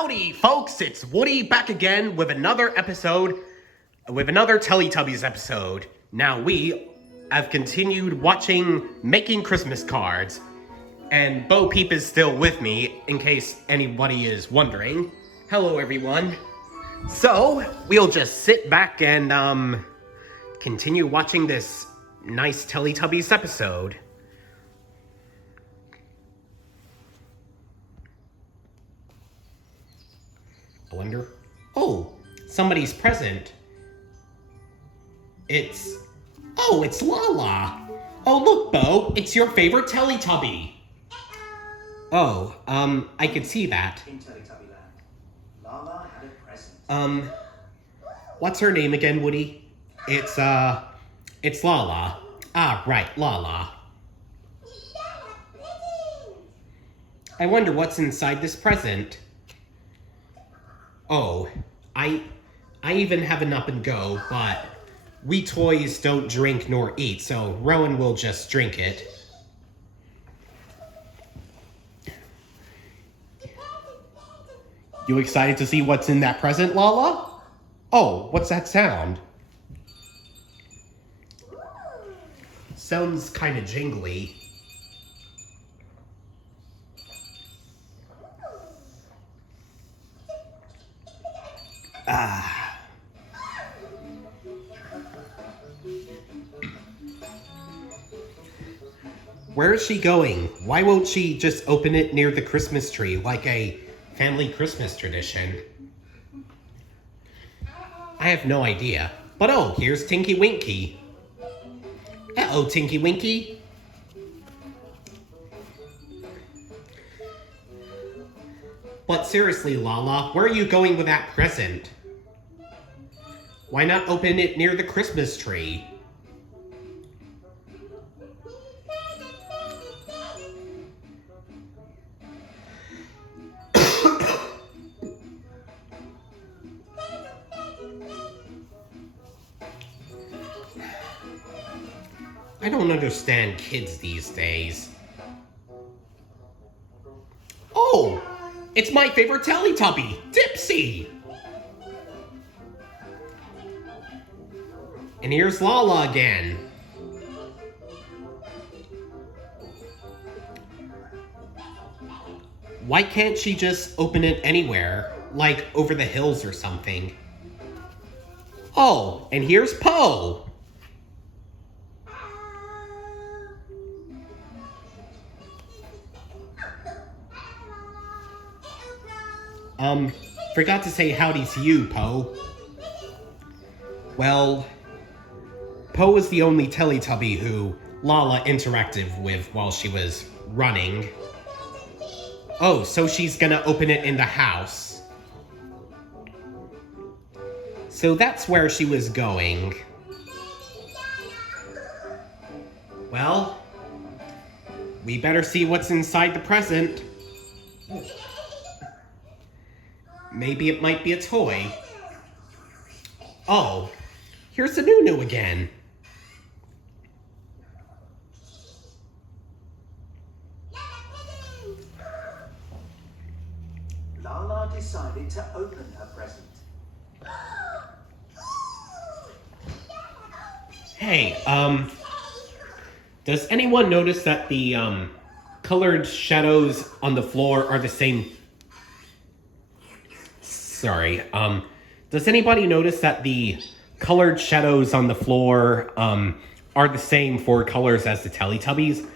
Howdy, folks, it's Woody back again with another episode, with another Teletubbies episode. Now, we have continued watching Making Christmas Cards, and Bo Peep is still with me, in case anybody is wondering. Hello, everyone. So, we'll just sit back and, continue watching this nice Teletubbies episode. I wonder. Oh, somebody's present. It's Lala. Oh, look, Bo, it's your favorite Teletubby. Oh, I could see that. In Teletubby Land, Lala had a present. What's her name again, Woody? It's Lala. Ah, right, Lala. I wonder what's inside this present. Oh, I even have an up and go, but we toys don't drink nor eat, so Rowan will just drink it. You excited to see what's in that present, Lala? Oh, what's that sound? Sounds kind of jingly. Where is she going? Why won't she just open it near the Christmas tree like a family Christmas tradition? I have no idea. But oh, here's Tinky Winky. Uh-oh, Tinky Winky. But seriously, Lala, where are you going with that present? Why not open it near the Christmas tree? I don't understand kids these days. Oh, it's my favorite Teletubby, Dipsy! And here's Lala again. Why can't she just open it anywhere, like over the hills or something? Oh, and here's Po! Forgot to say howdy to you, Po. Well, Po was the only Teletubby who Lala interacted with while she was running. Oh, so she's gonna open it in the house. So that's where she was going. Well, we better see what's inside the present. Maybe it might be a toy. Oh, here's the Nunu again. Lala decided to open her present. Hey, does anyone notice that the, colored shadows on the floor are the same? Sorry, does anybody notice that the colored shadows on the floor, are the same for colors as the Teletubbies?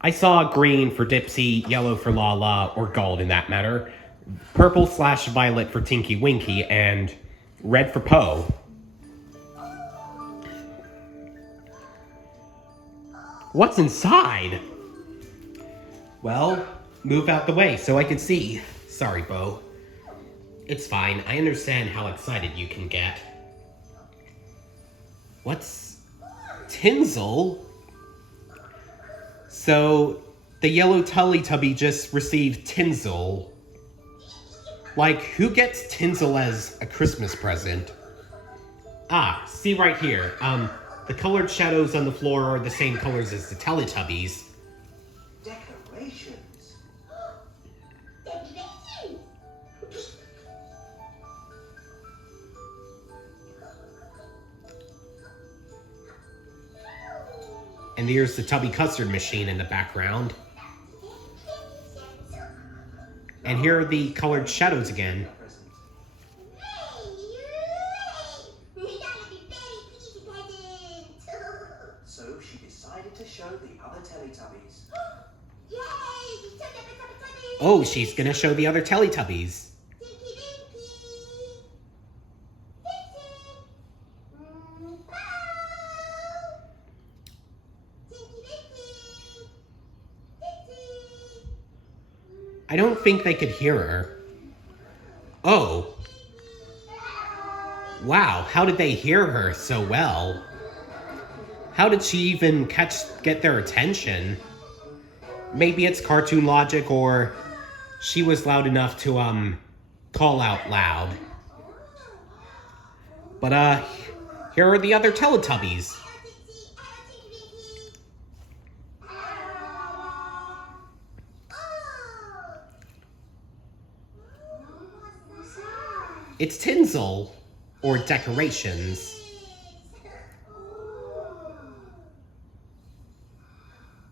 I saw green for Dipsy, yellow for Lala, or gold in that matter, purple/violet for Tinky Winky, and red for Po. What's inside? Well, move out the way so I can see. Sorry, Bo. It's fine. I understand how excited you can get. What's tinsel? So, the yellow Teletubby just received tinsel. Like, who gets tinsel as a Christmas present? Ah, see right here. The colored shadows on the floor are the same colors as the Teletubbies. Decorations. And here's the Tubby Custard machine in the background. And here are the colored shadows again. So she decided to show the other Teletubbies. Oh, she's gonna show the other Teletubbies. I don't think they could hear her. Oh. Wow, how did they hear her so well? How did she even get their attention? Maybe it's cartoon logic, or she was loud enough to, call out loud. But, here are the other Teletubbies. It's tinsel, or decorations.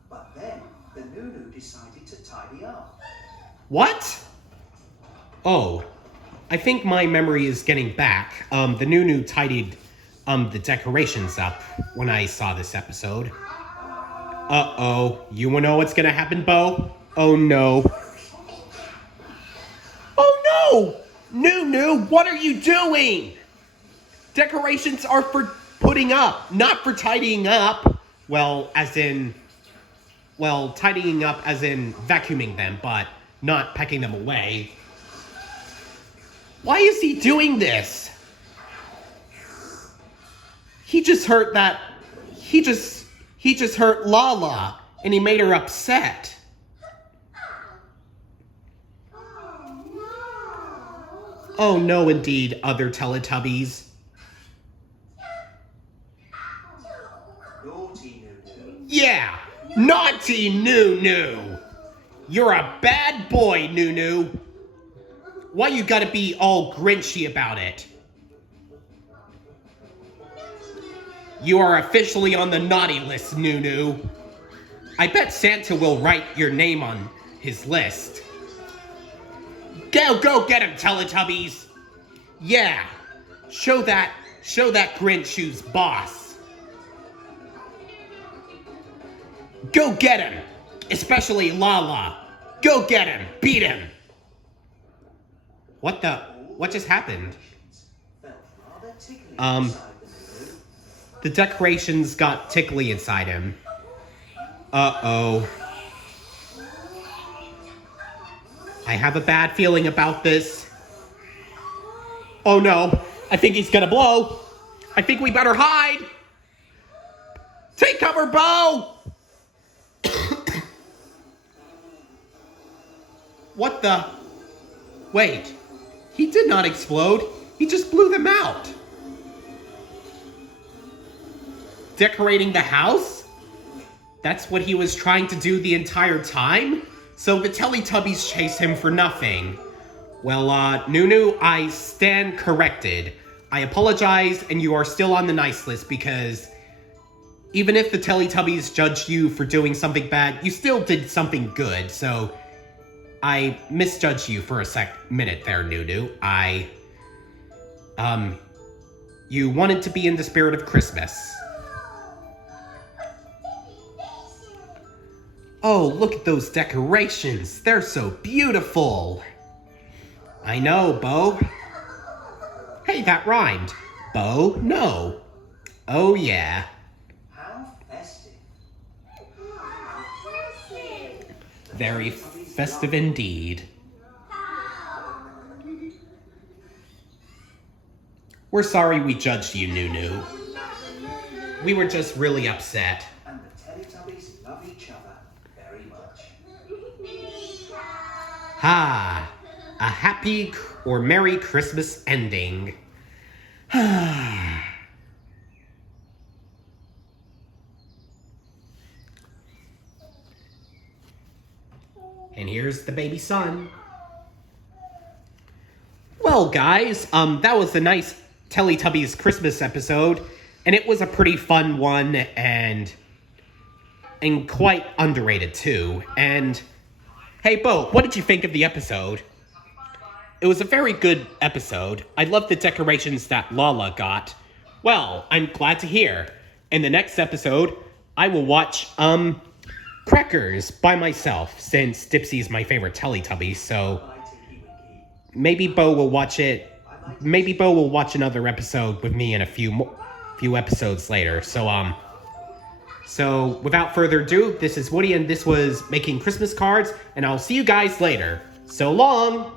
But then the Nunu decided to tidy up. What? Oh, I think my memory is getting back. The Nunu tidied, the decorations up when I saw this episode. Uh-oh, you wanna know what's gonna happen, Bo? Oh no. Oh no! Nunu, what are you doing? Decorations are for putting up, not for tidying up. Well, tidying up as in vacuuming them, but not pecking them away. Why is he doing this? He just hurt Lala, and he made her upset. Oh no, indeed, other Teletubbies. Naughty Nunu. Yeah, naughty Nunu. You're a bad boy, Nunu. Why you gotta be all grinchy about it? You are officially on the naughty list, Nunu. I bet Santa will write your name on his list. Go get him, Teletubbies! Yeah, show that Grinch who's boss. Go get him, especially Lala. Go get him, beat him. What just happened? Felt rather tickly inside the Nunu. The decorations got tickly inside him. Uh-oh. I have a bad feeling about this. Oh no, I think he's gonna blow. I think we better hide. Take cover, Bo! What the? Wait, he did not explode. He just blew them out. Decorating the house? That's what he was trying to do the entire time? So the Teletubbies chase him for nothing. Well, Nunu, I stand corrected. I apologize, and you are still on the nice list because even if the Teletubbies judged you for doing something bad, you still did something good, so I misjudged you for a minute there, Nunu. You wanted to be in the spirit of Christmas. Oh, look at those decorations. They're so beautiful. I know, Bo. Hey, that rhymed. Bo, no. Oh, yeah. How festive. Very festive indeed. We're sorry we judged you, Nunu. We were just really upset. And the Teletubbies love each other very much. Ha! A happy or Merry Christmas ending. And here's the baby son. Well, guys, that was a nice Teletubbies Christmas episode, and it was a pretty fun one, and and quite underrated too. And hey, Bo, what did you think of the episode? It was a very good episode. I love the decorations that Lala got. Well, I'm glad to hear. In the next episode, I will watch, Crackers by myself, since Dipsy's my favorite Teletubby, so maybe Bo will watch it. Maybe Bo will watch another episode with me in a few episodes later. So without further ado, this is Woody, and this was Making Christmas Cards, and I'll see you guys later. So long!